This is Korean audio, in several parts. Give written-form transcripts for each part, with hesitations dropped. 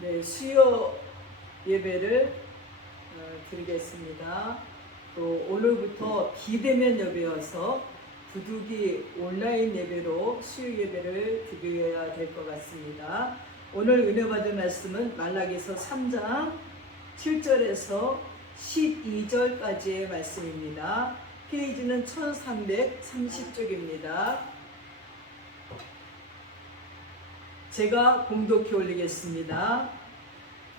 네, 수요 예배를 드리겠습니다. 또 오늘부터 비대면 예배여서 부득이 온라인 예배로 수요 예배를 드려야 될 것 같습니다. 오늘 은혜 받은 말씀은 말라기서 3장 7절에서 12절까지의 말씀입니다. 페이지는 1330쪽입니다. 제가 공독해 올리겠습니다.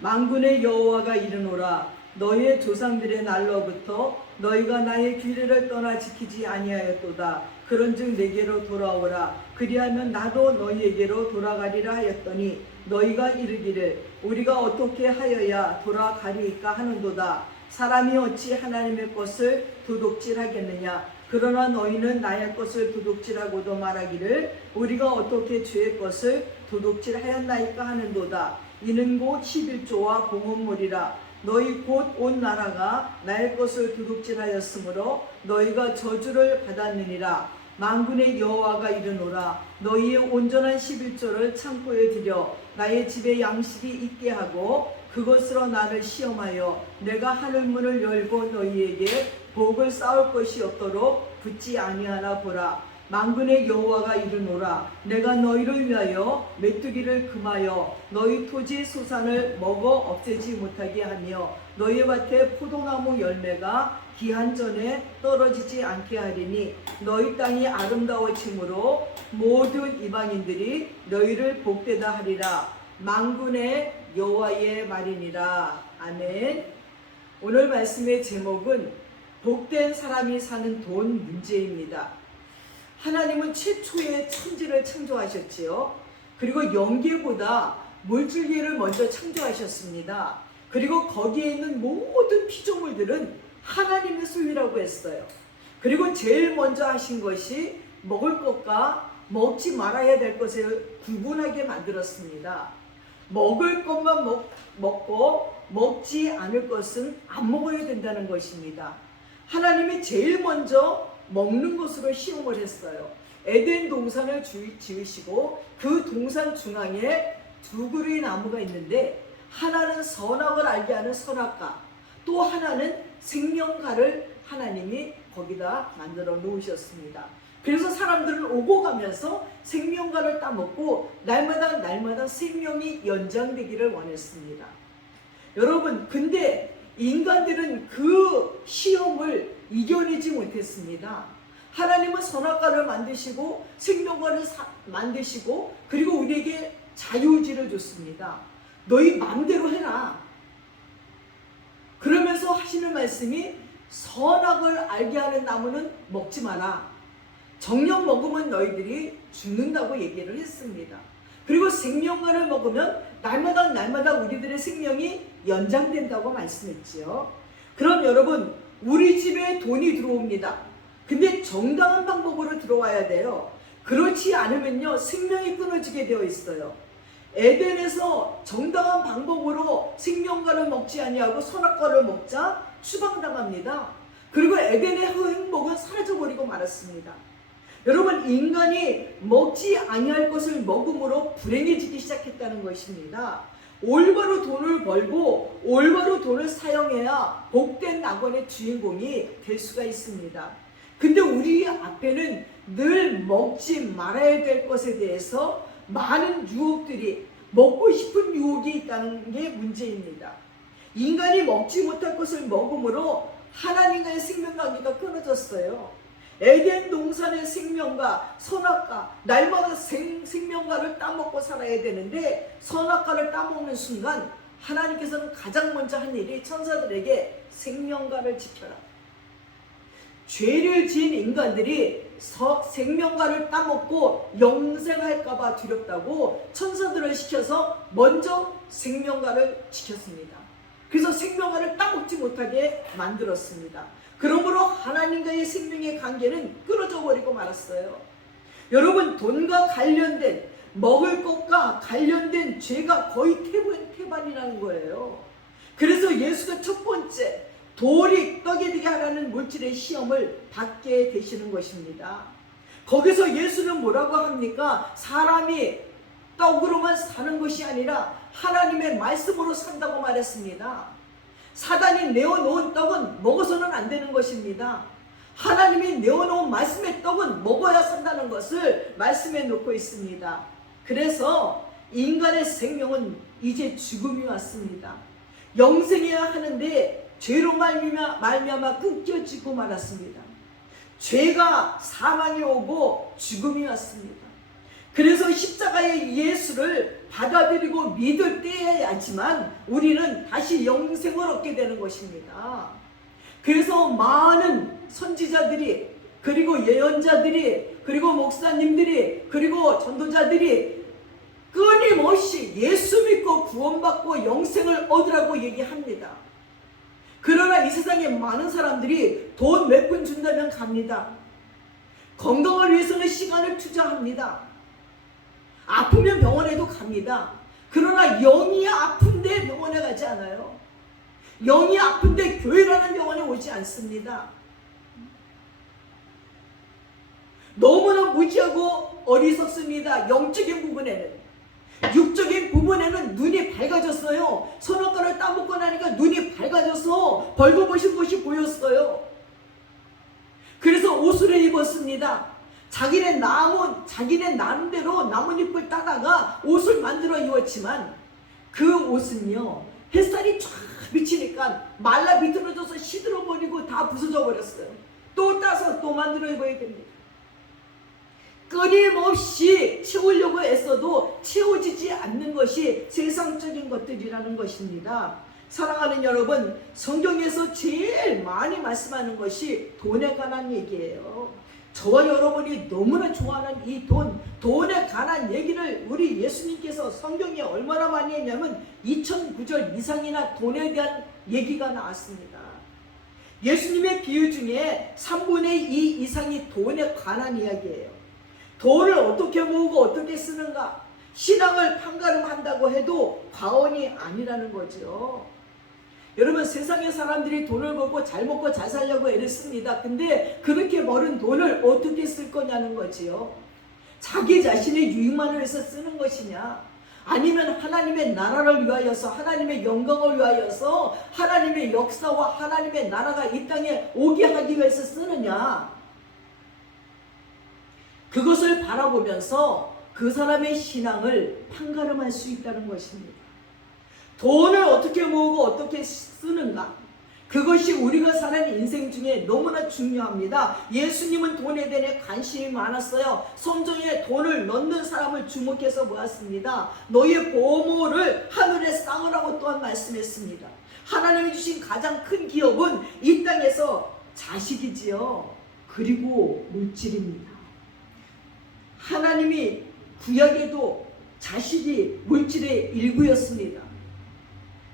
만군의 여호와가 이르노라. 너희의 조상들의 날로부터 너희가 나의 규례를 떠나 지키지 아니하였도다. 그런즉 내게로 돌아오라. 그리하면 나도 너희에게로 돌아가리라 하였더니 너희가 이르기를 우리가 어떻게 하여야 돌아가리이까 하는도다. 사람이 어찌 하나님의 것을 도둑질하겠느냐. 그러나 너희는 나의 것을 도둑질하고도 말하기를 우리가 어떻게 주의 것을 도둑질하였나이까 하는도다. 이는 곧 11조와 봉헌물이라. 너희 곧 온 나라가 나의 것을 도둑질하였으므로 너희가 저주를 받았느니라. 만군의 여호와가 이르노라. 너희의 온전한 11조를 창고에 들여 나의 집에 양식이 있게 하고 그것으로 나를 시험하여 내가 하늘문을 열고 너희에게 복을 쌓을 것이 없도록 붙지 아니하나 보라. 만군의 여호와가 이르노라. 내가 너희를 위하여 메뚜기를 금하여 너희 토지 소산을 먹어 없애지 못하게 하며 너희 밭에 포도나무 열매가 기한 전에 떨어지지 않게 하리니 너희 땅이 아름다워짐으로 모든 이방인들이 너희를 복되다 하리라. 만군의 여호와의 말이니라. 아멘. 오늘 말씀의 제목은 복된 사람이 사는 돈 문제입니다. 하나님은 최초의 천지를 창조하셨지요. 그리고 영계보다 물줄기를 먼저 창조하셨습니다. 그리고 거기에 있는 모든 피조물들은 하나님의 소유라고 했어요. 그리고 제일 먼저 하신 것이 먹을 것과 먹지 말아야 될 것을 구분하게 만들었습니다. 먹을 것만 먹고 먹지 않을 것은 안 먹어야 된다는 것입니다. 하나님이 제일 먼저 먹는 것으로 시험을 했어요. 에덴 동산을 지으시고 그 동산 중앙에 두 그루의 나무가 있는데 하나는 선악을 알게 하는 선악과, 또 하나는 생명과를 하나님이 거기다 만들어 놓으셨습니다. 그래서 사람들은 오고 가면서 생명과를 따먹고 날마다 생명이 연장되기를 원했습니다. 여러분, 근데 인간들은 그 시험을 이겨내지 못했습니다. 하나님은 선악과를 만드시고 생명과를 만드시고 그리고 우리에게 자유의지를 줬습니다. 너희 마음대로 해라. 그러면서 하시는 말씀이 선악을 알게 하는 나무는 먹지 마라. 정녕 먹으면 너희들이 죽는다고 얘기를 했습니다. 그리고 생명과를 먹으면 날마다 우리들의 생명이 연장된다고 말씀했지요. 그럼 여러분, 우리 집에 돈이 들어옵니다. 근데 정당한 방법으로 들어와야 돼요. 그렇지 않으면요, 생명이 끊어지게 되어 있어요. 에덴에서 정당한 방법으로 생명과를 먹지 아니하고 선악과를 먹자 추방당합니다. 그리고 에덴의 행복은 사라져버리고 말았습니다. 여러분, 인간이 먹지 아니할 것을 먹음으로 불행해지기 시작했다는 것입니다. 올바로 돈을 벌고 올바로 돈을 사용해야 복된 낙원의 주인공이 될 수가 있습니다. 근데 우리 앞에는 늘 먹지 말아야 될 것에 대해서 많은 유혹들이, 먹고 싶은 유혹이 있다는 게 문제입니다. 인간이 먹지 못할 것을 먹음으로 하나님과의 생명관계가 끊어졌어요. 에덴 동산의 생명과 선악과, 날마다 생명과를 따먹고 살아야 되는데 선악과를 따먹는 순간 하나님께서는 가장 먼저 한 일이 천사들에게 생명과를 지켜라. 죄를 지은 인간들이 생명과를 따먹고 영생할까봐 두렵다고 천사들을 시켜서 먼저 생명과를 지켰습니다. 그래서 생명과를 따먹지 못하게 만들었습니다. 그러므로 하나님과의 생명의 관계는 끊어져 버리고 말았어요. 여러분, 돈과 관련된, 먹을 것과 관련된 죄가 거의 태반이라는 거예요. 그래서 예수가 첫 번째 돌이 떡이 되게 하라는 물질의 시험을 받게 되시는 것입니다. 거기서 예수는 뭐라고 합니까? 사람이 떡으로만 사는 것이 아니라 하나님의 말씀으로 산다고 말했습니다. 사단이 내어놓은 떡은 먹어서는 안 되는 것입니다. 하나님이 내어놓은 말씀의 떡은 먹어야 산다는 것을 말씀해 놓고 있습니다. 그래서 인간의 생명은 이제 죽음이 왔습니다. 영생해야 하는데 죄로 말미암아 끊겨지고 말았습니다. 죄가 사망이 오고 죽음이 왔습니다. 그래서 십자가의 예수를 받아들이고 믿을 때야지만 우리는 다시 영생을 얻게 되는 것입니다. 그래서 많은 선지자들이, 그리고 예언자들이, 그리고 목사님들이, 그리고 전도자들이 끊임없이 예수 믿고 구원받고 영생을 얻으라고 얘기합니다. 그러나 이 세상에 많은 사람들이 돈 몇 푼 준다면 갑니다. 건강을 위해서는 시간을 투자합니다. 아프면 병원에도 갑니다. 그러나 영이 아픈데 병원에 가지 않아요. 영이 아픈데 교회라는 병원에 오지 않습니다. 너무나 무지하고 어리석습니다. 영적인 부분에는. 육적인 부분에는 눈이 밝아졌어요. 선악과를 따먹고 나니까 눈이 밝아져서 벌거벗은 것이 보였어요. 그래서 옷을 입었습니다. 자기네 나름대로 나뭇잎을 따다가 옷을 만들어 입었지만 그 옷은요, 햇살이 쫙 비치니까 말라 비틀어져서 시들어버리고 다 부서져 버렸어요. 또 따서 또 만들어 입어야 됩니다. 끊임없이 채우려고 애써도 채워지지 않는 것이 세상적인 것들이라는 것입니다. 사랑하는 여러분, 성경에서 제일 많이 말씀하는 것이 돈에 관한 얘기예요. 저와 여러분이 너무나 좋아하는 이 돈에 관한 얘기를 우리 예수님께서 성경에 얼마나 많이 했냐면 2009절 이상이나 돈에 대한 얘기가 나왔습니다. 예수님의 비유 중에 3분의 2 이상이 돈에 관한 이야기예요. 돈을 어떻게 모으고 어떻게 쓰는가, 신앙을 판가름한다고 해도 과언이 아니라는 거죠. 여러분, 세상의 사람들이 돈을 벌고 잘 먹고 잘 살려고 애를 씁니다. 근데 그렇게 벌은 돈을 어떻게 쓸 거냐는 거지요. 자기 자신의 유익만을 위해서 쓰는 것이냐, 아니면 하나님의 나라를 위하여서, 하나님의 영광을 위하여서, 하나님의 역사와 하나님의 나라가 이 땅에 오게 하기 위해서 쓰느냐, 그것을 바라보면서 그 사람의 신앙을 판가름할 수 있다는 것입니다. 돈을 어떻게 모으고 어떻게 쓰는가, 그것이 우리가 사는 인생 중에 너무나 중요합니다. 예수님은 돈에 대해 관심이 많았어요. 성전에 돈을 넣는 사람을 주목해서 모았습니다. 너의 보물을 하늘에 쌓으라고 또한 말씀했습니다. 하나님이 주신 가장 큰 기업은 이 땅에서 자식이지요. 그리고 물질입니다. 하나님이 구약에도 자식이 물질의 일부였습니다.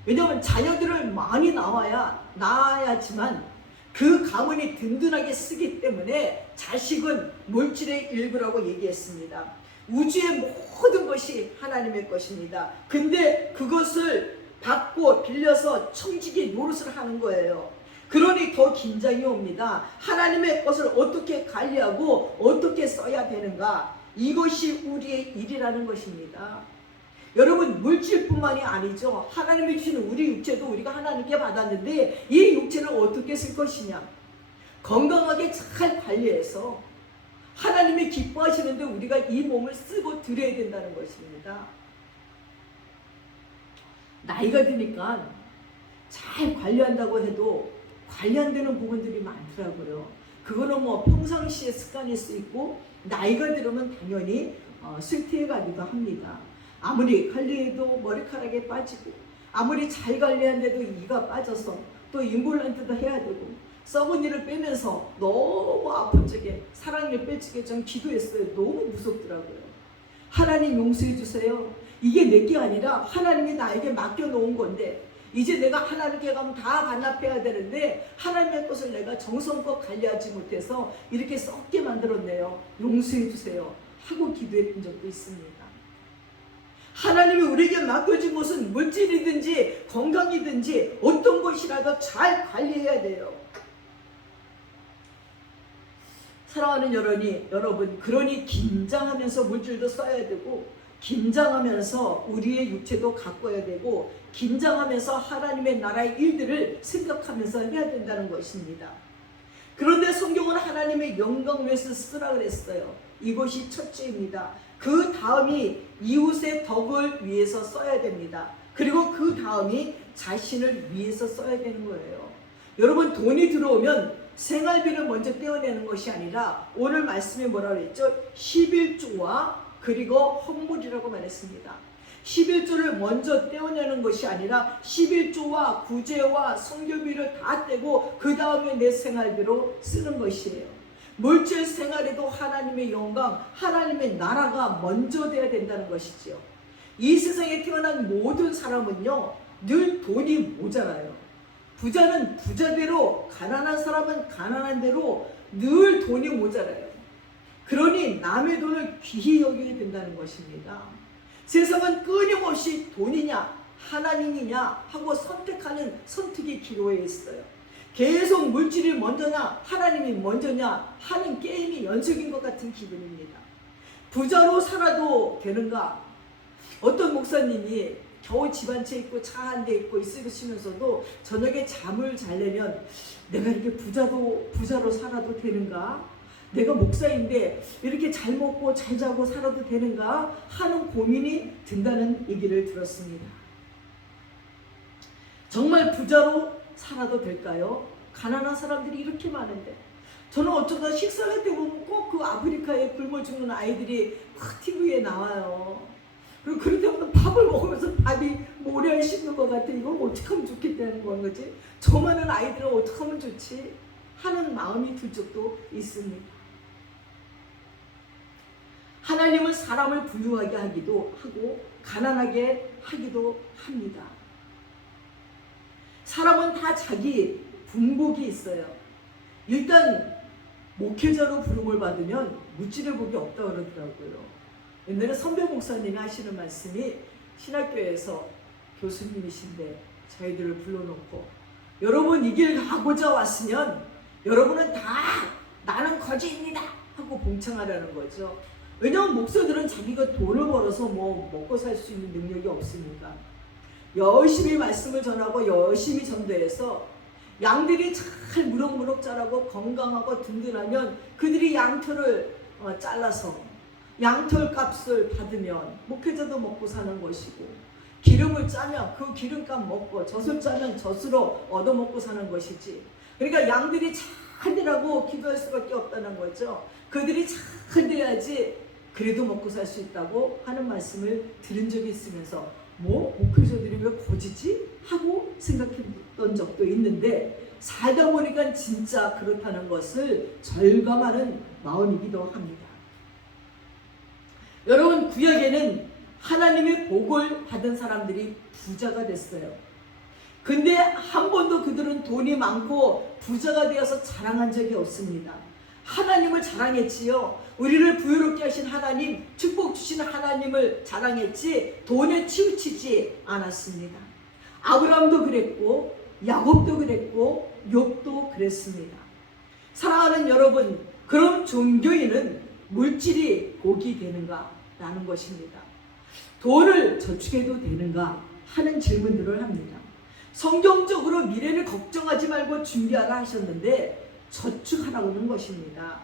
왜냐하면 자녀들을 많이 낳아야지만 그 가문이 든든하게 쓰기 때문에 자식은 물질의 일부라고 얘기했습니다. 우주의 모든 것이 하나님의 것입니다. 근데 그것을 받고 빌려서 청지기 노릇을 하는 거예요. 그러니 더 긴장이 옵니다. 하나님의 것을 어떻게 관리하고 어떻게 써야 되는가, 이것이 우리의 일이라는 것입니다. 여러분, 물질뿐만이 아니죠. 하나님이 주시는 우리 육체도 우리가 하나님께 받았는데 이 육체를 어떻게 쓸 것이냐, 건강하게 잘 관리해서 하나님이 기뻐하시는데 우리가 이 몸을 쓰고 드려야 된다는 것입니다. 나이가 드니까 잘 관리한다고 해도 관리 안 되는 부분들이 많더라고요. 그거는 뭐 평상시의 습관일 수 있고 나이가 들으면 당연히 쇠퇴해가기도 합니다. 아무리 관리해도 머리카락이 빠지고, 아무리 잘 관리한데도 이가 빠져서 또 임플란트도 해야 되고, 썩은 이를 빼면서 너무 아픈 적에 사랑니를 뺄 적에 좀 기도했어요. 너무 무섭더라고요. 하나님 용서해 주세요. 이게 내게 아니라 하나님이 나에게 맡겨놓은 건데 이제 내가 하나님께 가면 다 반납해야 되는데 하나님의 것을 내가 정성껏 관리하지 못해서 이렇게 썩게 만들었네요. 용서해 주세요 하고 기도했던 적도 있습니다. 하나님이 우리에게 맡겨진 것은 물질이든지 건강이든지 어떤 것이라도 잘 관리해야 돼요. 사랑하는 여러분, 그러니 긴장하면서 물질도 써야 되고 긴장하면서 우리의 육체도 가꿔야 되고 긴장하면서 하나님의 나라의 일들을 생각하면서 해야 된다는 것입니다. 그런데 성경은 하나님의 영광을 위해서 쓰라 그랬어요. 이것이 첫째입니다. 그 다음이 이웃의 덕을 위해서 써야 됩니다. 그리고 그 다음이 자신을 위해서 써야 되는 거예요. 여러분, 돈이 들어오면 생활비를 먼저 떼어내는 것이 아니라 오늘 말씀에 뭐라고 그랬죠? 11조와 그리고 헌물이라고 말했습니다. 11조를 먼저 떼어내는 것이 아니라 11조와 구제와 성교비를 다 떼고 그 다음에 내 생활비로 쓰는 것이에요. 물질 생활에도 하나님의 영광, 하나님의 나라가 먼저 돼야 된다는 것이지요. 이 세상에 태어난 모든 사람은요, 늘 돈이 모자라요. 부자는 부자대로, 가난한 사람은 가난한 대로 늘 돈이 모자라요. 그러니 남의 돈을 귀히 여기게 된다는 것입니다. 세상은 끊임없이 돈이냐 하나님이냐 하고 선택하는 선택의 기로에 있어요. 계속 물질이 먼저냐 하나님이 먼저냐 하는 게임이 연속인 것 같은 기분입니다. 부자로 살아도 되는가? 어떤 목사님이 겨우 집 한 채 있고 차 한 대 있고 있으시면서도 저녁에 잠을 자려면 내가 이렇게 부자로 살아도 되는가? 내가 목사인데 이렇게 잘 먹고 잘 자고 살아도 되는가 하는 고민이 든다는 얘기를 들었습니다. 정말 부자로 살아도 될까요? 가난한 사람들이 이렇게 많은데. 저는 어쩌다 식사할 때 보면 꼭 그 아프리카에 굶어 죽는 아이들이 막 TV에 나와요. 그리고 그럴 때마다 밥을 먹으면서 밥이 모래알 씹는 것 같아. 이걸 어떻게 하면 좋겠다는 건 거지? 저 많은 아이들은 어떻게 하면 좋지? 하는 마음이 들 적도 있습니다. 하나님은 사람을 부유하게 하기도 하고 가난하게 하기도 합니다. 사람은 다 자기 분복이 있어요. 일단 목회자로 부름을 받으면 물질의 복이 없다고 그러더라고요. 옛날에 선배 목사님이 하시는 말씀이 신학교에서 교수님이신데 저희들을 불러놓고 여러분 이 길 가고자 왔으면 여러분은 다 나는 거지입니다 하고 봉창하라는 거죠. 왜냐하면 목사들은 자기가 돈을 벌어서 뭐 먹고 살 수 있는 능력이 없으니까 열심히 말씀을 전하고 열심히 전도해서 양들이 잘 무럭무럭 자라고 건강하고 든든하면 그들이 양털을 잘라서 양털 값을 받으면 목회자도 먹고 사는 것이고 기름을 짜면 그 기름값 먹고 젖을 짜면 젖으로 얻어먹고 사는 것이지. 그러니까 양들이 잘 되라고 기도할 수밖에 없다는 거죠. 그들이 잘 돼야지 그래도 먹고 살 수 있다고 하는 말씀을 들은 적이 있으면서 뭐 목회자들이 왜 거지지? 하고 생각했던 적도 있는데 살다 보니까 진짜 그렇다는 것을 절감하는 마음이기도 합니다. 여러분, 구약에는 하나님의 복을 받은 사람들이 부자가 됐어요. 근데 한 번도 그들은 돈이 많고 부자가 되어서 자랑한 적이 없습니다. 하나님을 자랑했지요. 우리를 부유롭게 하신 하나님, 축복 주신 하나님을 자랑했지 돈에 치우치지 않았습니다. 아브라함도 그랬고 야곱도 그랬고 욥도 그랬습니다. 사랑하는 여러분, 그럼 종교인은 물질이 복이 되는가? 라는 것입니다. 돈을 저축해도 되는가? 하는 질문들을 합니다. 성경적으로 미래를 걱정하지 말고 준비하라 하셨는데 저축하라고 하는 것입니다.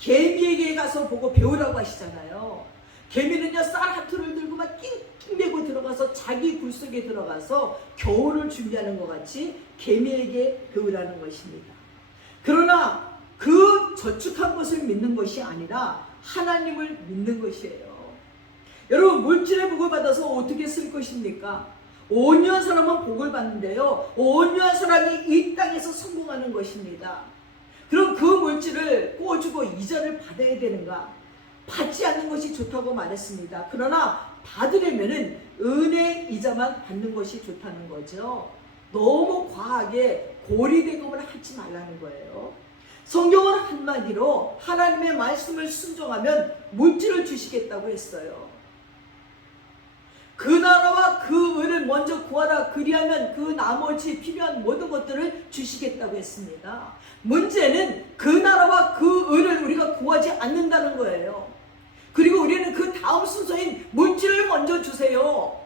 개미에게 가서 보고 배우라고 하시잖아요. 개미는요, 쌀 한 톨을 들고 막 낑낑 메고 들어가서 자기 굴 속에 들어가서 겨울을 준비하는 것 같이 개미에게 배우라는 것입니다. 그러나 그 저축한 것을 믿는 것이 아니라 하나님을 믿는 것이에요. 여러분, 물질의 복을 받아서 어떻게 쓸 것입니까? 온유한 사람은 복을 받는데요, 온유한 사람이 이 땅에서 성공하는 것입니다. 그럼 그 물질을 꿔주고 이자를 받아야 되는가? 받지 않는 것이 좋다고 말했습니다. 그러나 받으려면은 은혜 이자만 받는 것이 좋다는 거죠. 너무 과하게 고리대금을 하지 말라는 거예요. 성경은 한마디로 하나님의 말씀을 순종하면 물질을 주시겠다고 했어요. 그 나라와 그 의를 먼저 구하라. 그리하면 그 나머지 필요한 모든 것들을 주시겠다고 했습니다. 문제는 그 나라와 그 의를 우리가 구하지 않는다는 거예요. 그리고 우리는 그 다음 순서인 물질을 먼저 주세요.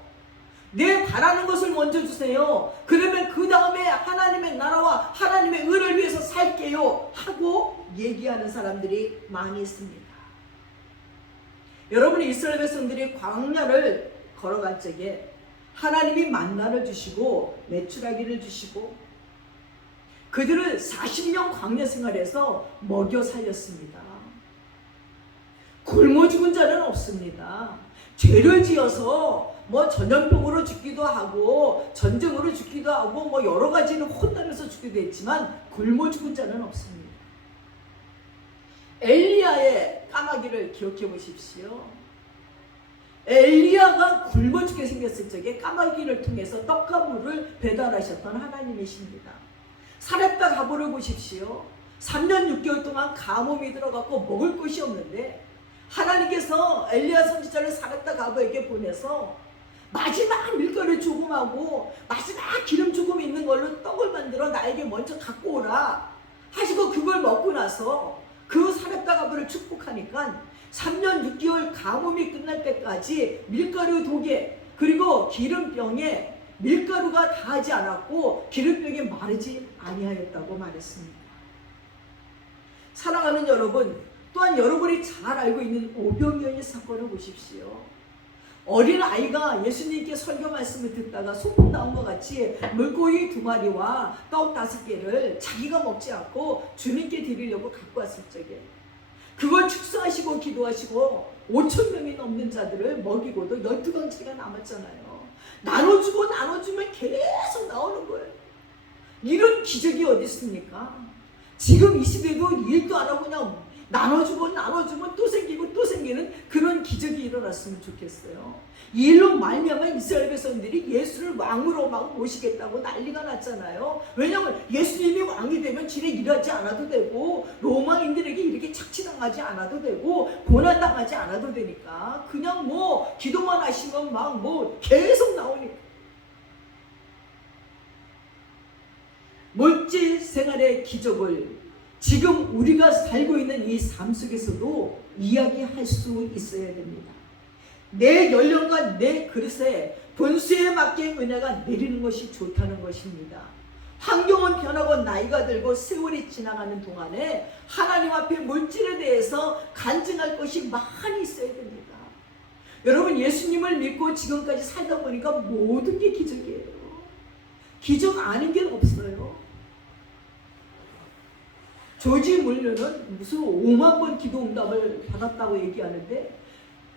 내 바라는 것을 먼저 주세요. 그러면 그 다음에 하나님의 나라와 하나님의 의를 위해서 살게요 하고 얘기하는 사람들이 많이 있습니다. 여러분이 이스라엘 백성들이 광야를 걸어갈 적에 하나님이 만나를 주시고 메추라기를 주시고 그들을 40년 광야 생활에서 먹여 살렸습니다. 굶어 죽은 자는 없습니다. 죄를 지어서 뭐 전염병으로 죽기도 하고 전쟁으로 죽기도 하고 뭐 여러 가지는 혼나면서 죽기도 했지만 굶어 죽은 자는 없습니다. 엘리야의 까마귀를 기억해 보십시오. 엘리야가 굶어 죽게 생겼을 적에 까마귀를 통해서 떡과 물을 배달하셨던 하나님이십니다. 사렙다 가보를 보십시오. 3년 6개월 동안 가뭄이 들어갔고 먹을 것이 없는데 하나님께서 엘리야 선지자를 사렙다 가보에게 보내서 마지막 밀가루 조금하고 마지막 기름 조금 있는 걸로 떡을 만들어 나에게 먼저 갖고 오라 하시고 그걸 먹고 나서 그 사렙다 가보를 축복하니까 3년 6개월 가뭄이 끝날 때까지 밀가루 독에 그리고 기름병에 밀가루가 닿지 않았고 기름병에 마르지 아니하였다고 말했습니다. 사랑하는 여러분, 또한 여러분이 잘 알고 있는 오병이어의 사건을 보십시오. 어린 아이가 예수님께 설교 말씀을 듣다가 소풍 나온 것 같이 물고기 2마리와 떡 5개를 자기가 먹지 않고 주님께 드리려고 갖고 왔을 적에 그걸 축사하시고 기도하시고 5,000명이 넘는 자들을 먹이고도 12강짜리가 남았잖아요. 나눠주면 계속 나오는 거예요. 이런 기적이 어디 있습니까? 지금 이 시대도 일도 안 하고 그냥 나눠주면 또 생기고 또 생기는 그런 기적이 일어났으면 좋겠어요. 이 일로 말미암아 이스라엘 백성들이 예수를 왕으로 막 모시겠다고 난리가 났잖아요. 왜냐하면 예수님이 왕이 되면 지네 일하지 않아도 되고 로마인들에게 이렇게 착취당하지 않아도 되고 고난당하지 않아도 되니까 그냥 뭐 기도만 하시면 막 뭐 계속 나오니까. 물질 생활의 기적을 지금 우리가 살고 있는 이 삶 속에서도 이야기할 수 있어야 됩니다. 내 연령과 내 그릇에 분수에 맞게 은혜가 내리는 것이 좋다는 것입니다. 환경은 변하고 나이가 들고 세월이 지나가는 동안에 하나님 앞에 물질에 대해서 간증할 것이 많이 있어야 됩니다. 여러분, 예수님을 믿고 지금까지 살다 보니까 모든 게 기적이에요. 기적 아닌 게 없어요. 조지 물러는 무슨 5만 번 기도 응답을 받았다고 얘기하는데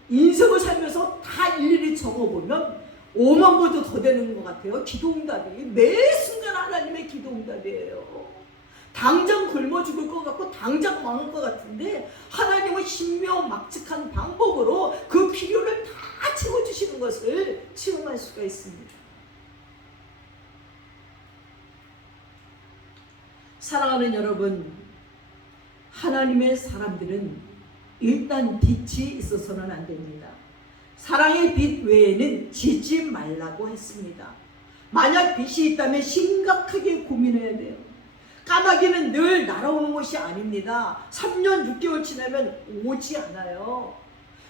인생을 살면서 다 일일이 적어보면 5만 번도 더 되는 것 같아요. 기도 응답이 매 순간 하나님의 기도 응답이에요. 당장 굶어 죽을 것 같고 당장 망할 것 같은데 하나님은 신묘막측한 방법으로 그 필요를 다 채워주시는 것을 체험할 수가 있습니다. 사랑하는 여러분, 하나님의 사람들은 일단 빛이 있어서는 안 됩니다. 사랑의 빛 외에는 지지 말라고 했습니다. 만약 빛이 있다면 심각하게 고민해야 돼요. 까마귀는 늘 날아오는 것이 아닙니다. 3년 6개월 지나면 오지 않아요.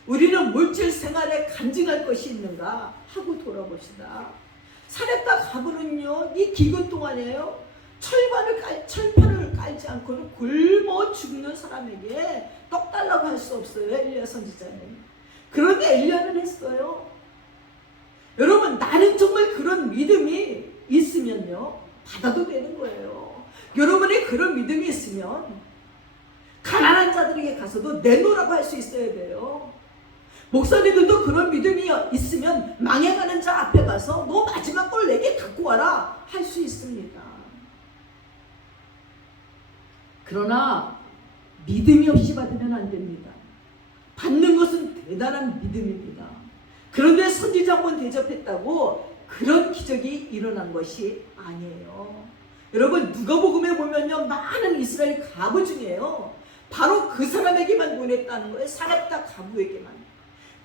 우리는 물질 생활에 간증할 것이 있는가 하고 돌아봅시다. 사렙다 가브는요, 이 기근 동안에요, 철판을 깔지 않고는 굶어 죽는 사람에게 떡 달라고 할 수 없어요. 엘리야 선지자는. 그런데 엘리야는 했어요. 여러분, 나는 정말 그런 믿음이 있으면요, 받아도 되는 거예요. 여러분이 그런 믿음이 있으면 가난한 자들에게 가서도 내놓으라고 할 수 있어야 돼요. 목사님들도 그런 믿음이 있으면 망해가는 자 앞에 가서 너 마지막 걸 내게 갖고 와라 할 수 있습니다. 그러나 믿음이 없이 받으면 안 됩니다. 받는 것은 대단한 믿음입니다. 그런데 선지자 한 번 대접했다고 그런 기적이 일어난 것이 아니에요. 여러분, 누가복음에 보면요, 많은 이스라엘 가부 중에요, 바로 그 사람에게만 보냈다는 거예요. 사렙다 가부에게만.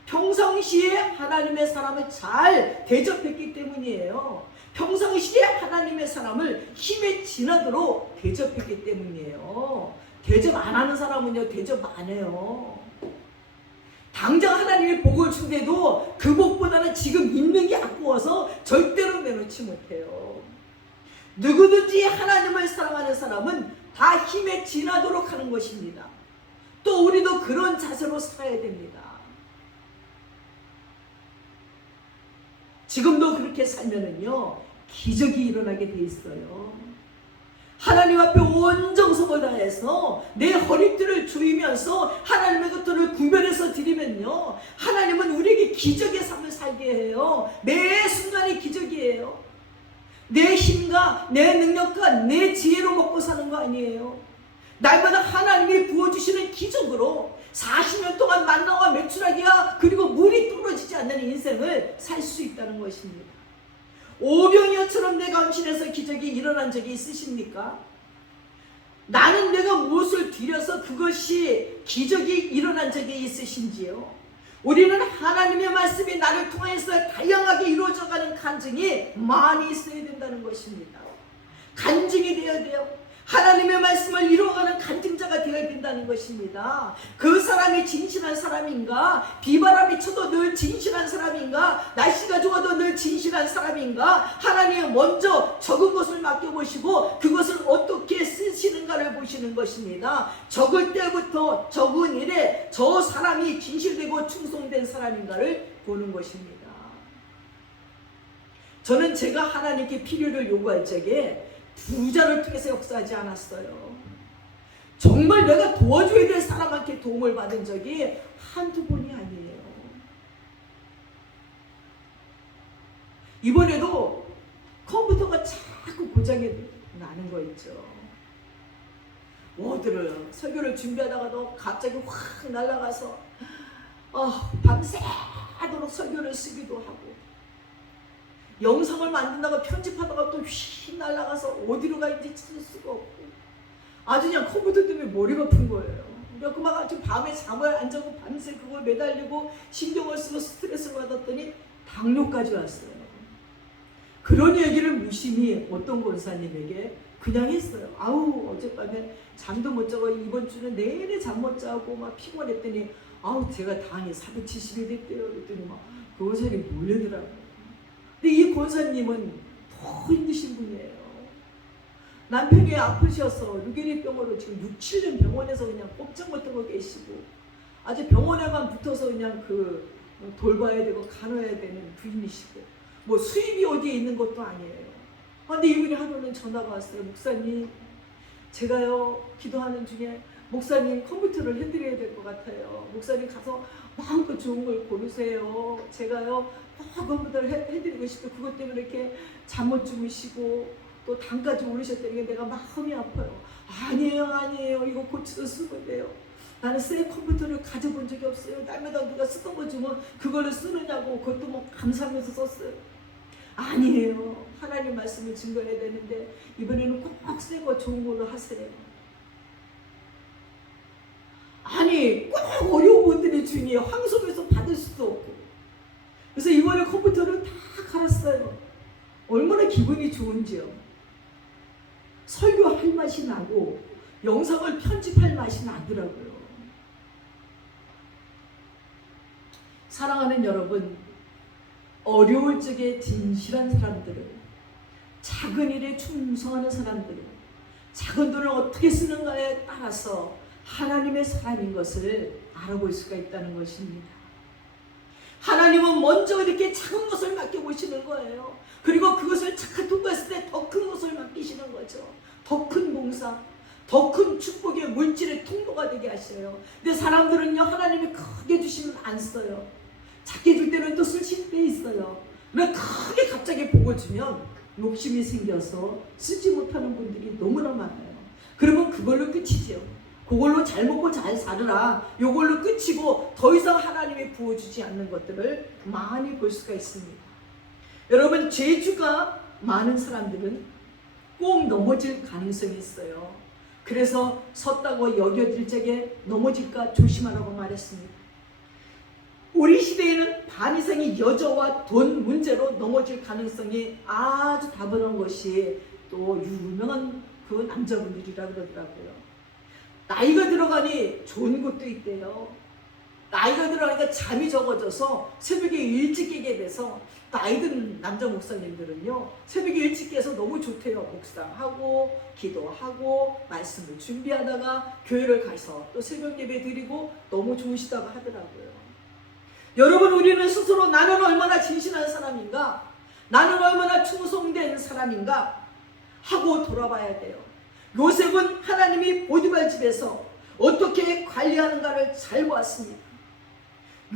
평상시에 하나님의 사람을 잘 대접했기 때문이에요. 평상시에 하나님의 사람을 힘에 지나도록 대접했기 때문이에요. 대접 안 하는 사람은요, 대접 안 해요. 당장 하나님이 복을 준대도 그 복보다는 지금 있는 게 아까워서 절대로 내놓지 못해요. 누구든지 하나님을 사랑하는 사람은 다 힘에 지나도록 하는 것입니다. 또 우리도 그런 자세로 살아야 됩니다. 지금도 그렇게 살면은요, 기적이 일어나게 돼 있어요. 하나님 앞에 온 정성을 다해서 내 허리띠를 조이면서 하나님의 것들을 구별해서 드리면요, 하나님은 우리에게 기적의 삶을 살게 해요. 매 순간이 기적이에요. 내 힘과 내 능력과 내 지혜로 먹고 사는 거 아니에요. 날마다 하나님이 부어주시는 기적으로 40년 동안 만나와 메추라기와 그리고 물이 떨어지지 않는 인생을 살 수 있다는 것입니다. 오병이어처럼 내가 헌신해서 기적이 일어난 적이 있으십니까? 나는 내가 무엇을 드려서 그것이 기적이 일어난 적이 있으신지요? 우리는 하나님의 말씀이 나를 통해서 다양하게 이루어져가는 간증이 많이 있어야 된다는 것입니다. 간증이 되어야 돼요. 하나님의 말씀을 이루어가는 간증자가 되어야 된다는 것입니다. 그 사람이 진실한 사람인가? 비바람이 쳐도 늘 진실한 사람인가? 날씨가 좋아도 늘 진실한 사람인가? 하나님은 먼저 적은 것을 맡겨보시고 그것을 어떻게 쓰시는가를 보시는 것입니다. 적을 때부터 적은 일에 저 사람이 진실되고 충성된 사람인가를 보는 것입니다. 저는 제가 하나님께 필요를 요구할 적에 부자를 통해서 역사하지 않았어요. 정말 내가 도와줘야 될 사람한테 도움을 받은 적이 한두 번이 아니에요. 이번에도 컴퓨터가 자꾸 고장이 나는 거 있죠. 오늘은 설교를 준비하다가도 갑자기 확 날아가서 밤새도록 설교를 쓰기도 하고, 영상을 만든다가 편집하다가 또 휙 날아가서 어디로 가는지 찾을 수가 없고, 아주 그냥 컴퓨터 때문에 머리가 아픈 거예요. 그래서 막 아주 밤에 잠을 안 자고 밤새 그걸 매달리고 신경을 쓰고 스트레스를 받았더니 당뇨까지 왔어요. 그런 얘기를 무심히 어떤 권사님에게 그냥 했어요. 아우, 어젯밤에 잠도 못 자고 이번 주는 내내 잠 못 자고 막 피곤했더니 아우, 제가 당이 470이 됐대요. 그랬더니 막 그 권사님이 몰래더라고요. 근데 이 권사님은 더 힘드신 분이에요. 남편이 아프셔서 유기리병으로 지금 6, 7년 병원에서 그냥 꼼짝 못하고 계시고, 아주 병원에만 붙어서 그냥 그 돌봐야 되고 간호해야 되는 부인이시고, 뭐 수입이 어디에 있는 것도 아니에요. 근데 이분이 하루는 전화가 왔어요. 목사님, 제가요 기도하는 중에 목사님 컴퓨터를 해드려야 될 것 같아요. 목사님 가서 마음껏 좋은 걸 고르세요. 제가요 컴퓨터를 해드리고 싶어요. 그것 때문에 이렇게 잠 못 주무시고 또 당까지 오르셨다는 게 내가 마음이 아파요. 아니에요. 이거 고쳐서 쓰면 돼요. 나는 새 컴퓨터를 가져본 적이 없어요. 날마다 누가 쓰던 거 주면 그걸로 쓰느냐고 그것도 뭐 감사하면서 썼어요. 아니에요. 하나님 말씀을 증거해야 되는데 이번에는 꼭 새 거 좋은 걸로 하세요. 아니, 꼭 어려운 것들이 주니 황송해서 받을 수도 없고, 그래서 이번에 컴퓨터를 다 갈았어요. 얼마나 기분이 좋은지요. 설교할 맛이 나고 영상을 편집할 맛이 나더라고요. 사랑하는 여러분, 어려울 적에 진실한 사람들을, 작은 일에 충성하는 사람들을, 작은 돈을 어떻게 쓰는가에 따라서 하나님의 사람인 것을 알아볼 수가 있다는 것입니다. 하나님은 먼저 이렇게 작은 것을 맡겨보시는 거예요. 그리고 그것을 착한 통과했을 때 더 큰 것을 맡기시는 거죠. 더 큰 봉사, 더 큰 축복의 물질의 통로가 되게 하셔요. 근데 사람들은요, 하나님이 크게 주시면 안 써요. 작게 줄 때는 또 쓰실 때 있어요. 그러나 크게 갑자기 복을 주면 욕심이 생겨서 쓰지 못하는 분들이 너무나 많아요. 그러면 그걸로 끝이죠. 그걸로 잘 먹고 잘 살으라, 이걸로 끝이고 더 이상 하나님이 부어주지 않는 것들을 많이 볼 수가 있습니다. 여러분, 재주가 많은 사람들은 꼭 넘어질 가능성이 있어요. 그래서 섰다고 여겨질 적에 넘어질까 조심하라고 말했습니다. 우리 시대에는 반 이상이 여자와 돈 문제로 넘어질 가능성이 아주 다분한 것이 또 유명한 그 남자분들이라 그러더라고요. 나이가 들어가니 좋은 것도 있대요. 나이가 들어가니까 잠이 적어져서 새벽에 일찍 깨게 돼서, 나이 든 남자 목사님들은요 새벽에 일찍 깨서 너무 좋대요. 묵상하고 기도하고 말씀을 준비하다가 교회를 가서 또 새벽 예배 드리고 너무 좋으시다고 하더라고요. 여러분, 우리는 스스로 나는 얼마나 진실한 사람인가, 나는 얼마나 충성된 사람인가 하고 돌아봐야 돼요. 요셉은 하나님이 보디발 집에서 어떻게 관리하는가를 잘 보았습니다.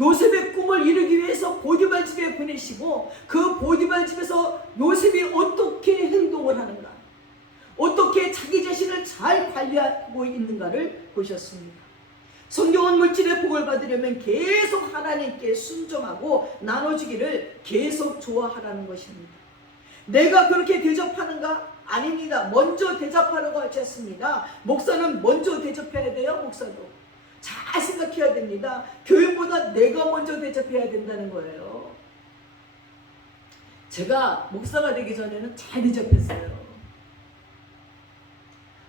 요셉의 꿈을 이루기 위해서 보디발 집에 보내시고, 그 보디발 집에서 요셉이 어떻게 행동을 하는가, 어떻게 자기 자신을 잘 관리하고 있는가를 보셨습니다. 성경은 물질의 복을 받으려면 계속 하나님께 순종하고 나눠주기를 계속 좋아하라는 것입니다. 내가 그렇게 대접하는가? 아닙니다. 먼저 대접하라고 하지 않습니다. 목사는 먼저 대접해야 돼요. 목사도 잘 생각해야 됩니다. 교회보다 내가 먼저 대접해야 된다는 거예요. 제가 목사가 되기 전에는 잘 대접했어요.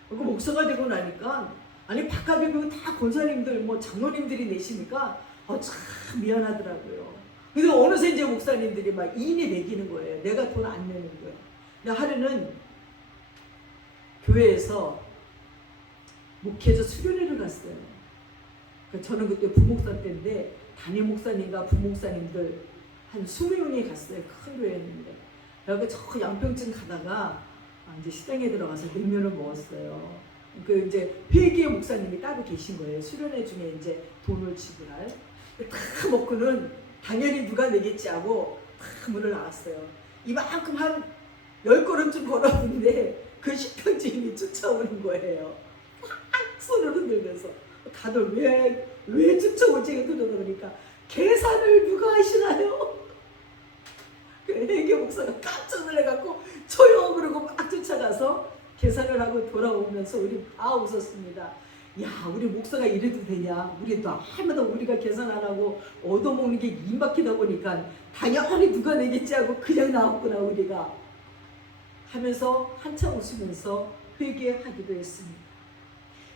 그리고 목사가 되고 나니까, 아니 바깥에 보면 다 권사님들 뭐 장로님들이 내시니까 참 미안하더라고요. 근데 어느새 이제 목사님들이 막 인이 매기는 거예요. 내가 돈 안 내는 거예요. 근데 하루는 교회에서 목회자 수련회를 갔어요. 저는 그때 부목사 때인데 담임 목사님과 부목사님들 한 20명이 갔어요. 큰 교회였는데. 그래서 저 양평쯤 가다가 이제 식당에 들어가서 냉면을 먹었어요. 그 이제 회계 목사님이 따로 계신 거예요. 수련회 중에 이제 돈을 지불할. 다 먹고는 당연히 누가 내겠지 하고 다 문을 나왔어요. 이만큼 한 10걸음쯤 걸었는데 그 식당주인이 쫓아오는 거예요. 손을 흔들면서. 다들 왜 쫓아오지? 그러니까 계산을 누가 하시나요? 그 회계 목사가 깜짝 놀래갖고 조용 그러고 막 쫓아가서 계산을 하고 돌아오면서 우리 다 웃었습니다. 야, 우리 목사가 이래도 되냐? 우리도 할마다 우리가 계산 안 하고 얻어먹는 게 임박히다 보니까 당연히 누가 내겠지 하고 그냥 나왔구나 우리가 하면서 한참 웃으면서 회개하기도 했습니다.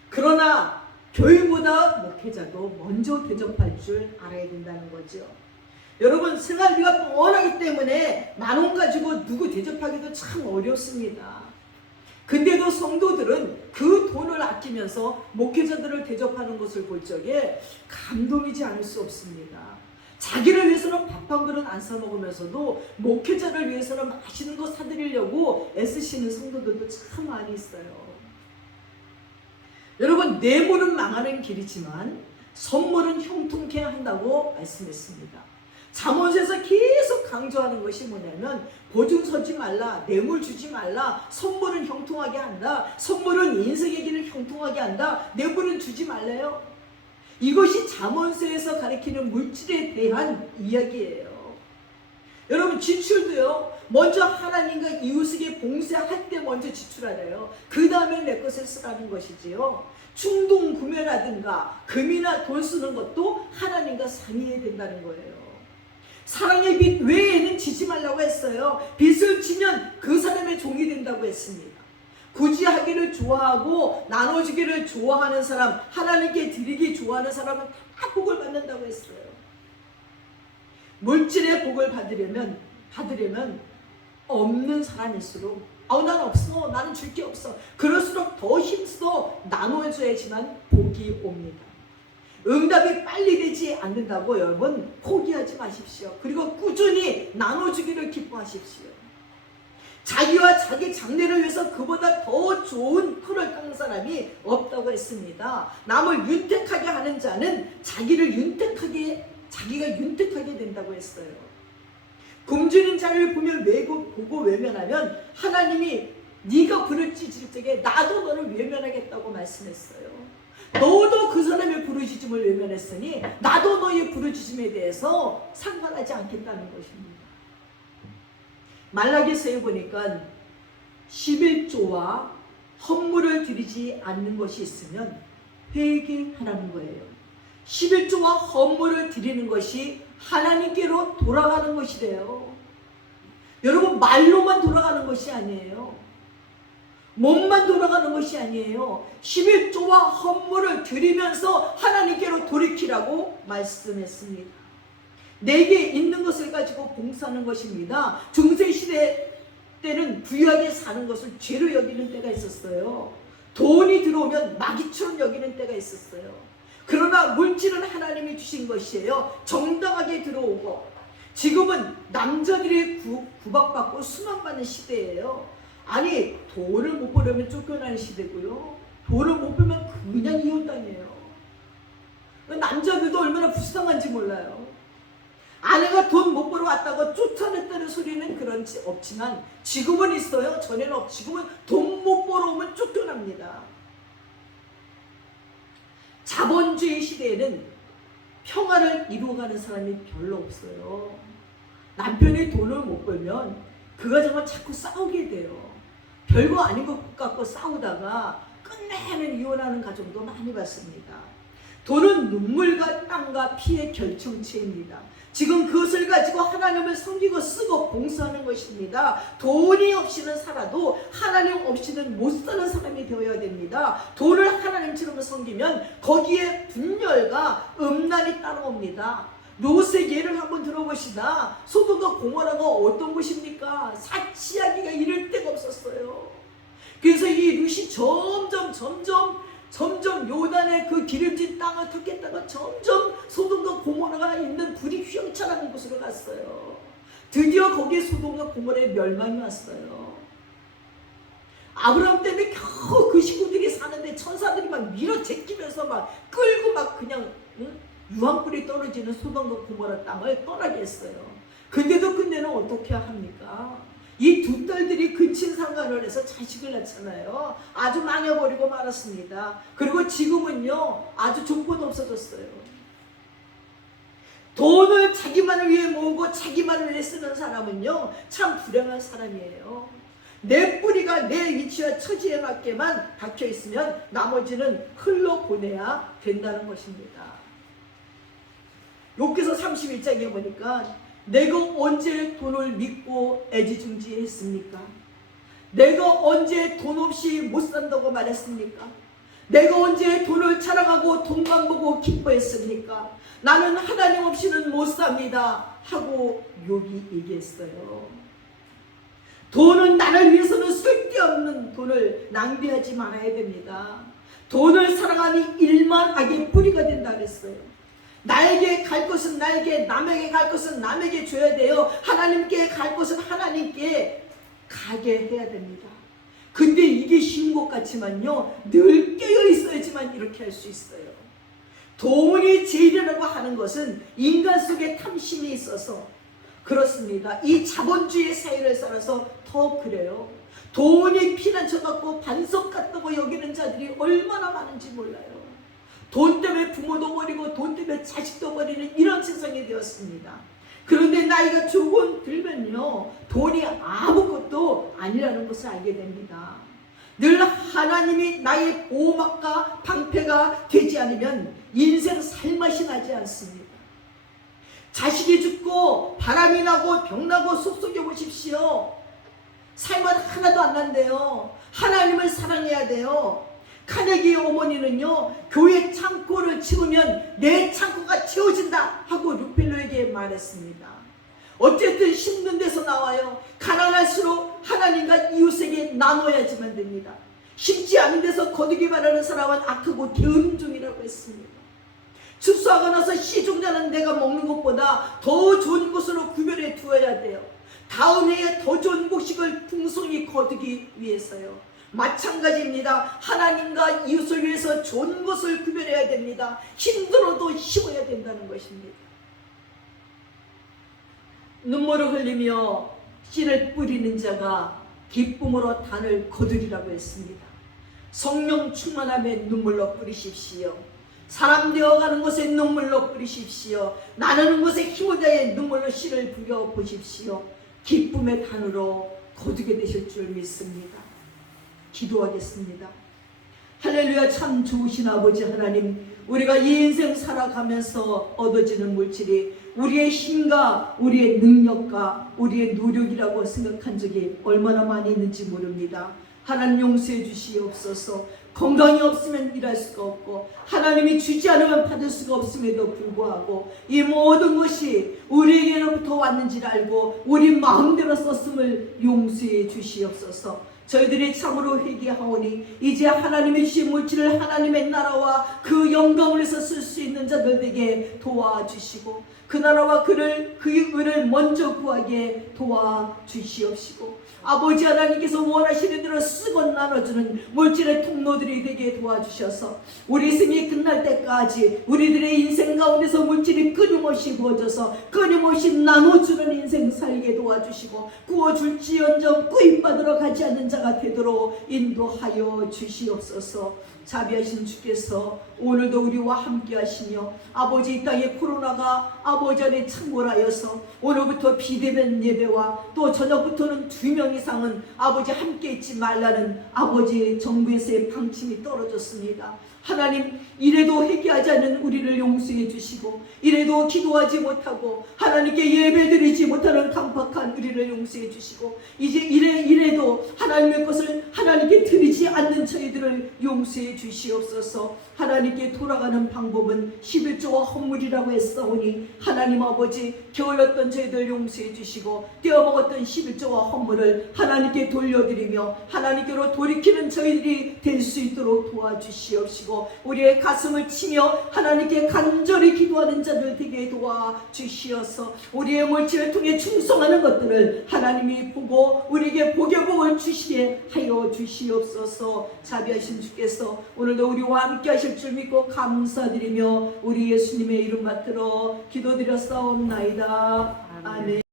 그러나 교회보다 목회자도 먼저 대접할 줄 알아야 된다는 거죠. 여러분, 생활비가 뻔하기 때문에 10,000원 가지고 누구 대접하기도 참 어렵습니다. 근데도 성도들은 그 돈을 아끼면서 목회자들을 대접하는 것을 볼 적에 감동이지 않을 수 없습니다. 자기를 위해서는 밥 한 그릇 안 사 먹으면서도 목회자를 위해서는 맛있는 거 사드리려고 애쓰시는 성도들도 참 많이 있어요. 여러분, 뇌물은 망하는 길이지만 선물은 형통케 한다고 말씀했습니다. 잠언서에서 계속 강조하는 것이 뭐냐면 보증 서지 말라, 뇌물 주지 말라, 선물은 형통하게 한다, 선물은 인생의 길을 형통하게 한다, 뇌물은 주지 말래요. 이것이 잠언서에서 가리키는 물질에 대한 이야기예요. 여러분, 지출도요, 먼저 하나님과 이웃에게 봉사할 때 먼저 지출하래요. 그 다음에 내 것을 쓰라는 것이지요. 충동 구매라든가 금이나 돈 쓰는 것도 하나님과 상의해야 된다는 거예요. 사랑의 빚 외에는 지지 말라고 했어요. 빚을 지면 그 사람의 종이 된다고 했습니다. 구제하기를 좋아하고 나눠주기를 좋아하는 사람, 하나님께 드리기 좋아하는 사람은 다 복을 받는다고 했어요. 물질의 복을 받으려면 없는 사람일수록 난 없어, 나는 줄 게 없어, 그럴수록 더 힘써 나눠줘야지만 복이 옵니다. 응답이 빨리 되지 않는다고 여러분 포기하지 마십시오. 그리고 꾸준히 나눠주기를 기뻐하십시오. 자기와 자기 장래를 위해서 그보다 더 좋은 터를 닦는 사람이 없다고 했습니다. 남을 윤택하게 하는 자는 자기가 윤택하게 된다고 했어요. 굶주린 자를 보고 외면하면 하나님이 네가 부르짖을 적에 나도 너를 외면하겠다고 말씀했어요. 너도 그 사람의 부르짖음을 외면했으니 나도 너의 부르짖음에 대해서 상관하지 않겠다는 것입니다. 말라기서에 보니까 11조와 헌물을 드리지 않는 것이 있으면 회개하라는 거예요. 11조와 헌물을 드리는 것이 하나님께로 돌아가는 것이래요. 여러분, 말로만 돌아가는 것이 아니에요. 몸만 돌아가는 것이 아니에요. 11조와 헌물을 드리면서 하나님께로 돌이키라고 말씀했습니다. 내게 있는 것을 가지고 봉사하는 것입니다. 중세시대 때는 부유하게 사는 것을 죄로 여기는 때가 있었어요. 돈이 들어오면 마귀처럼 여기는 때가 있었어요. 그러나 물질은 하나님이 주신 것이에요. 정당하게 들어오고, 지금은 남자들이 구박받고 수망받는 시대예요. 아니, 돈을 못 벌려면 쫓겨나는 시대고요. 돈을 못 벌면 그냥 이혼당해요. 남자들도 얼마나 불쌍한지 몰라요. 아내가 돈 못 벌어 왔다고 쫓아냈다는 소리는 그런지 없지만 지금은 있어요. 전에는 없. 지금은 돈 못 벌어 오면 쫓겨납니다. 자본주의 시대에는 평화를 이루어가는 사람이 별로 없어요. 남편이 돈을 못 벌면 그 가정은 자꾸 싸우게 돼요. 별거 아닌 것 갖고 싸우다가 끝내는 이혼하는 가정도 많이 봤습니다. 돈은 눈물과 땀과 피의 결정체입니다. 지금 그것을 가지고 하나님을 섬기고 쓰고 봉사하는 것입니다. 돈이 없이는 살아도 하나님 없이는 못 사는 사람이 되어야 됩니다. 돈을 하나님처럼 섬기면 거기에 분열과 음란이 따라옵니다. 롯의 예를 한번 들어보시다. 소돔과 고모라가 어떤 곳입니까? 사치하기가 이를 데가 없었어요. 그래서 이 롯이 점점 요단의 그 기름진 땅을 탔겠다가 점점 소돔과 고모라가 있는 불이 휘황찬하는 곳으로 갔어요. 드디어 거기에 소돔과 고모라의 멸망이 왔어요. 아브라함 때문에 겨우 그 식구들이 사는데 천사들이 막 밀어 제끼면서 막 끌고 막 그냥 유황불이 떨어지는 소돔과 고모라 땅을 떠나게 했어요. 근데도 끝내는 어떻게 합니까? 이 두 딸들이 근친상간을 해서 자식을 낳잖아요. 아주 망해버리고 말았습니다. 그리고 지금은요, 아주 정보도 없어졌어요. 돈을 자기만을 위해 모으고 자기만을 위해 쓰는 사람은요, 참 불행한 사람이에요. 내 뿌리가 내 위치와 처지에 맞게만 박혀 있으면 나머지는 흘러보내야 된다는 것입니다. 욥기서 31장에 보니까 내가 언제 돈을 믿고 애지중지했습니까? 내가 언제 돈 없이 못 산다고 말했습니까? 내가 언제 돈을 자랑하고 돈만 보고 기뻐했습니까? 나는 하나님 없이는 못 삽니다 하고 욥이 얘기했어요. 돈은 나를 위해서는 쓸데없는 돈을 낭비하지 말아야 됩니다. 돈을 사랑함이 일만 악의 뿌리가 된다 그랬어요. 나에게 갈 것은 나에게, 남에게 갈 것은 남에게 줘야 돼요. 하나님께 갈 것은 하나님께 가게 해야 됩니다. 근데 이게 쉬운 것 같지만요, 늘 깨어 있어야지만 이렇게 할 수 있어요. 돈이 제일이라고 하는 것은 인간 속에 탐심이 있어서 그렇습니다. 이 자본주의 사회를 살아서 더 그래요. 돈이 피난처 같고 반석 같다고 여기는 자들이 얼마나 많은지 몰라요. 돈 때문에 부모도 버리고 돈 때문에 자식도 버리는 이런 세상이 되었습니다. 그런데 나이가 조금 들면요, 돈이 아무것도 아니라는 것을 알게 됩니다. 늘 하나님이 나의 보호막과 방패가 되지 않으면 인생 살맛이 나지 않습니다. 자식이 죽고 바람이 나고 병나고 속속여 보십시오. 삶은 하나도 안 난대요. 하나님을 사랑해야 돼요. 카네기 어머니는요, 교회 창고를 치우면 내 창고가 채워진다 하고 루필로에게 말했습니다. 어쨌든 힘든 데서 나와요. 가난할수록 하나님과 이웃에게 나눠야지만 됩니다. 쉽지 않은 데서 거두기 바라는 사람은 악하고 게으른 종이라고 했습니다. 축사하고 나서 시종자는 내가 먹는 것보다 더 좋은 것으로 구별해 두어야 돼요. 다음 해에 더 좋은 곡식을 풍성히 거두기 위해서요. 마찬가지입니다. 하나님과 이웃을 위해서 좋은 것을 구별해야 됩니다. 힘들어도 힘어야 된다는 것입니다. 눈물을 흘리며 씨를 뿌리는 자가 기쁨으로 단을 거두리라고 했습니다. 성령 충만함에 눈물로 뿌리십시오. 사람 되어가는 것에 눈물로 뿌리십시오. 나누는 것에 힘을 다해 눈물로 씨를 뿌려 보십시오. 기쁨의 단으로 거두게 되실 줄 믿습니다. 기도하겠습니다. 할렐루야. 참 좋으신 아버지 하나님, 우리가 이 인생 살아가면서 얻어지는 물질이 우리의 힘과 우리의 능력과 우리의 노력이라고 생각한 적이 얼마나 많이 있는지 모릅니다. 하나님 용서해 주시옵소서. 건강이 없으면 일할 수가 없고 하나님이 주지 않으면 받을 수가 없음에도 불구하고 이 모든 것이 우리에게로부터 왔는지를 알고 우리 마음대로 썼음을 용서해 주시옵소서. 저희들이 참으로 회개하오니 이제 하나님의 주신 물질을 하나님의 나라와 그 영광을 위해서 쓸 수 있는 자들 되게 도와주시고 그 나라와 그 의를 먼저 구하게 도와주시옵시고 아버지 하나님께서 원하시는 대로 쓰고 나눠주는 물질의 통로들이 되게 도와주셔서 우리 생이 끝날 때까지 우리들의 인생 가운데서 물질이 끊임없이 부어져서 끊임없이 나눠주는 인생 살게 도와주시고 구워줄지언정 구입받으러 가지 않는 자가 되도록 인도하여 주시옵소서. 자비하신 주께서 오늘도 우리와 함께 하시며 아버지 이 땅에 코로나가 아버지 안에 창궐하여서 오늘부터 비대면 예배와 또 저녁부터는 2명 이상은 아버지 함께 있지 말라는 아버지 정부에서의 방침이 떨어졌습니다. 하나님 이래도 회개하지 않는 우리를 용서해 주시고 이래도 기도하지 못하고 하나님께 예배드리지 못하는 강박한 우리를 용서해 주시고 이제 이래도 하나님의 것을 하나님께 드리지 않는 저희들을 용서해 주시옵소서. 하나님께 돌아가는 방법은 11조와 헌물이라고 했사오니 하나님 아버지 게을렀던 저희들 용서해 주시고 떼어먹었던 11조와 헌물을 하나님께 돌려드리며 하나님께로 돌이키는 저희들이 될 수 있도록 도와주시옵시고 우리의 가슴을 치며 하나님께 간절히 기도하는 자들 되게 도와주시어서 우리의 물질을 통해 충성하는 것들을 하나님이 보고 우리에게 복의 복을 주시게 하여 주시옵소서. 자비하신 주께서 오늘도 우리와 함께 하실 줄 믿고 감사드리며 우리 예수님의 이름 받들어 기도드렸사옵나이다. 아멘.